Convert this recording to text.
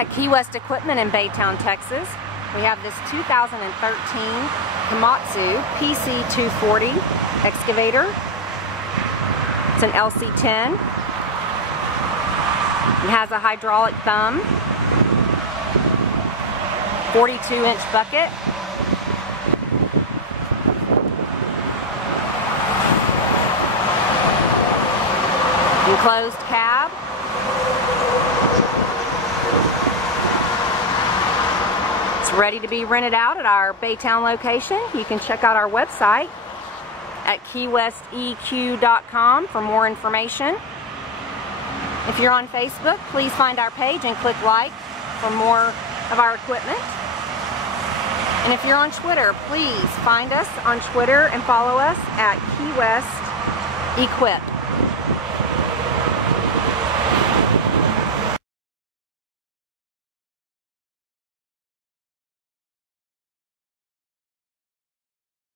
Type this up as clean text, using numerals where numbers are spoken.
At KeeWest Equipment in Baytown, Texas, we have this 2013 Komatsu PC240 excavator. It's an LC10. It has a hydraulic thumb, 42-inch bucket, enclosed cab, it's ready to be rented out at our Baytown location. You can check out our website at KeeWestEQ.com for more information. If you're on Facebook, please find our page and click like for more of our equipment. And if you're on Twitter, please find us on Twitter and follow us at KeeWest Equip.